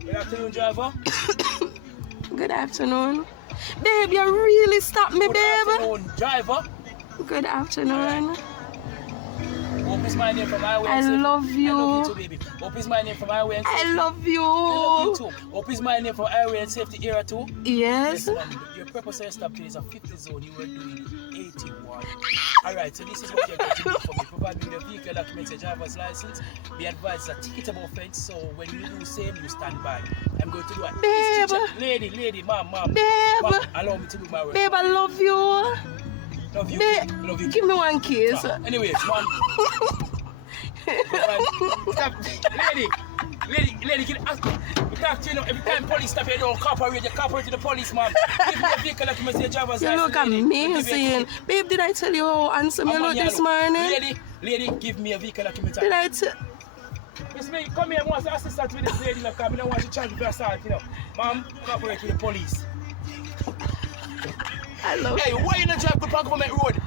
Good afternoon, driver. Good afternoon. Babe, you really stopped me, Good babe. afternoon, driver. Good afternoon. Hope is my name from Highway. I love you. I love you too, baby. Hope is my name from Highway and Safety. I love you. I love you too. Hope is my name from Highway and Safety era too. Yes. Yes, your purpose of stop today is a 50 zone. You were doing 81. Alright, so this is what you're going to do for me. Provide me with a vehicle documents, a driver's license. Be advised it's a ticketable offense, so when you do same, you stand by. I'm going to do a Babe. Lady, mom. Babe. Mom, allow me to do my work. Babe, I love you. Love you. Babe, Love you. give me one kiss. Anyways, mom. Stop. Lady, get ask me. We talk to you now. Every time police stop you, don't cooperate. You cooperate to the police, mom. Give me a vehicle documents, your driver's You license. look amazing. Babe, did I tell you how handsome you look this morning? Lady, give me a vehicle document. Did I tell Miss me, come here, I want to assist with this lady, because I don't want to charge you for assault, you know. Mom, cooperate with the police. I love Hey, why you not drive to Park Government Road?